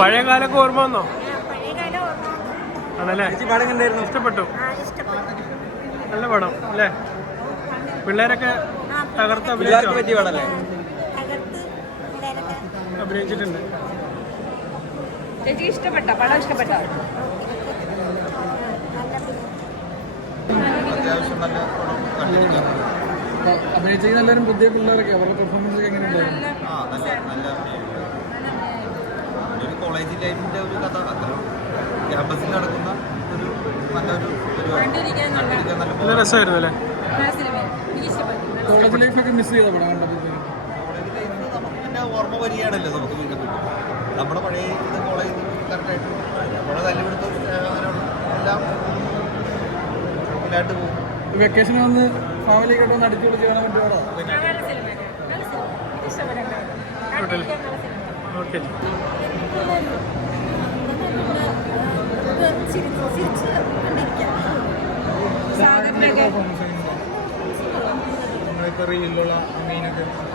പഴയ കാലൊക്കെ ഓർമ്മ വന്നോ? ആണല്ലേ? പടം കണ്ടായിരുന്നു, ഇഷ്ടപ്പെട്ടു? നല്ല പടം അല്ലേ? പിള്ളേരൊക്കെ തകർത്ത് അഭിനയിച്ചിട്ടുണ്ട്. ചേച്ചി ഇഷ്ടപ്പെട്ട പടം? ഇഷ്ടപ്പെട്ട അത്യാവശ്യം നല്ല പടം കണ്ടിരിക്കാം. അഭിനയിച്ചെങ്കിൽ എല്ലാവരും പുതിയ പിള്ളേരൊക്കെ അവരുടെ പെർഫോമൻസ് ഒക്കെ എങ്ങനെയുണ്ടായിരുന്നു? നല്ല ഒരു കോളേജ് ലൈഫിൻ്റെ ഒരു കഥ, അത്ര ക്യാമ്പസിൽ നടക്കുന്ന ഒരു നല്ലൊരു നല്ല രസമായിരുന്നു അല്ലേ? കോളേജ് ലൈഫൊക്കെ മിസ് ചെയ്ത പടം കണ്ടപ്പോഴത്തേക്കും? കോളേജ് ലൈഫ് നമുക്ക് പിന്നെ ഓർമ്മ വരികയാണല്ലോ നമുക്ക് വീണ്ടും വീണ്ടും. നമ്മുടെ പഴയ ഇത് കോളേജ് കറക്റ്റായിട്ട് നമ്മുടെ തല്ലുപിടുത്തം അങ്ങനെയുള്ള എല്ലാം ഇല്ലാണ്ട് പോകും. വെക്കേഷൻ വന്ന് ഫാമിലി കേട്ടോ ഒന്ന് അടിച്ചു വിളിച്ച് കാണാൻ പറ്റുമോ? ഓക്കെ.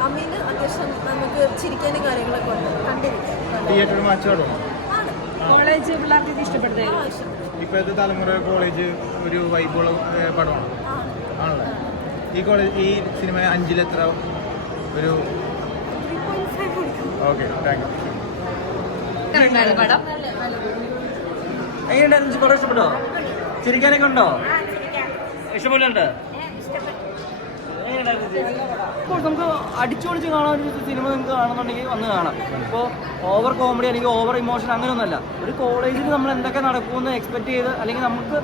അമീന് അത്യാവശ്യം നമുക്ക് ചിരിക്കാനും കാര്യങ്ങളൊക്കെ ഉണ്ട്, കണ്ടിരിക്കാം. തിയേറ്റർ മാച്ചാണോ? കോളേജ് പിള്ളേർക്ക് ഇഷ്ടപ്പെട്ടേ? ഇപ്പോഴത്തെ തലമുറ കോളേജ് ഒരു വൈബുള്ള പടമാണ് ആണല്ലോ. ഈ കോളേജ് ഈ സിനിമ 5-ൽ എത്ര? ഒരു ഓക്കെ, താങ്ക് യു. എങ്ങനെയുണ്ടായിരുന്നു പടം? ഇഷ്ടപ്പെട്ടോ? ചിരിക്കാനൊക്കെ ഉണ്ടോ? ഇഷ്ടപ്പെട്ടുണ്ട്. ഇപ്പോൾ നമുക്ക് അടിച്ചുപൊളിച്ച് കാണാൻ ഒരു സിനിമ നിങ്ങൾക്ക് കാണുന്നുണ്ടെങ്കിൽ വന്ന് കാണാം. ഇപ്പോൾ ഓവർ കോമഡി അല്ലെങ്കിൽ ഓവർ ഇമോഷൻ അങ്ങനെയൊന്നുമല്ല. ഒരു കോളേജിൽ നമ്മൾ എന്തൊക്കെ നടക്കുമെന്ന് എക്സ്പെക്ട് ചെയ്ത് അല്ലെങ്കിൽ നമുക്ക്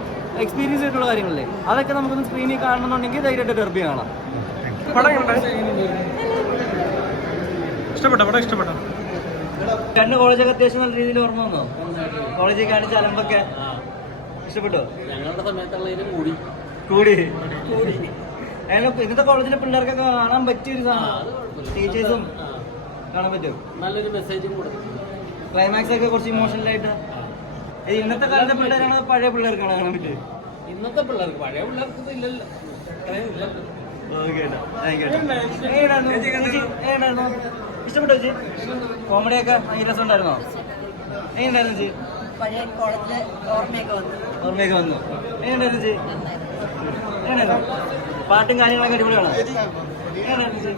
എക്സ്പീരിയൻസ് ചെയ്തിട്ടുള്ള കാര്യങ്ങളില്ലേ, അതൊക്കെ നമുക്കൊന്ന് സ്ക്രീനിൽ കാണണമെന്നുണ്ടെങ്കിൽ ധൈര്യമായിട്ട് ഡെർബി കാണാം. ഇഷ്ടപ്പെട്ടോ? പടം ഇഷ്ടപ്പെട്ടോ? രണ്ട് കോളേജൊക്കെ അത്യാവശ്യം നല്ല രീതിയിൽ ഓർമ്മ വന്നോ? കോളേജിൽ കാണിച്ച അലമ്പൊക്കെ ഇഷ്ടപ്പെട്ടോ? ഞങ്ങളുടെ സമയത്തുള്ളതിനും കൂടി കൂടി ഇന്നത്തെ കോളേജിലെ പിള്ളേർക്കൊക്കെ കാണാൻ പറ്റിയൊരു സാധനം, ടീച്ചേഴ്സും കാണാൻ പറ്റും. നല്ലൊരു മെസ്സേജും കൊടുക്കും. ക്ലൈമാക്സ് ഒക്കെ കുറച്ച് ഇമോഷണലായിട്ട്. ഇന്നത്തെ കാലത്തെ പിള്ളേരാണ് പഴയ പിള്ളേർക്കാണ് കാണാൻ പറ്റും? ഇന്നത്തെ പിള്ളേർക്ക്, പഴയ പിള്ളേർക്ക് ഇല്ലല്ലോ. ഇഷ്ടപ്പെട്ടോ ചേച്ചി? കോമഡിയൊക്കെ ഭയങ്കര രസം ഉണ്ടായിരുന്നോ? എങ്ങനെയുണ്ടായിരുന്നു ചേച്ചി? പഴയ കോളേജിലെ ഓർമ്മയൊക്കെ വന്നു. എങ്ങനെയുണ്ടായിരുന്നു ചേച്ചി? എങ്ങനെയായിരുന്നു? പാട്ടും കാര്യങ്ങളൊക്കെ അടിപൊളിയാണോ? എങ്ങനെയായിരുന്നു ചേച്ചി?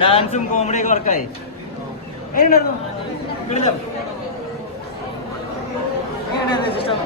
ഡാൻസും കോമഡിയൊക്കെ വർക്കായി. എങ്ങനെയുണ്ടായിരുന്നു? എങ്ങനെയുണ്ടായിരുന്നു ഇഷ്ടം?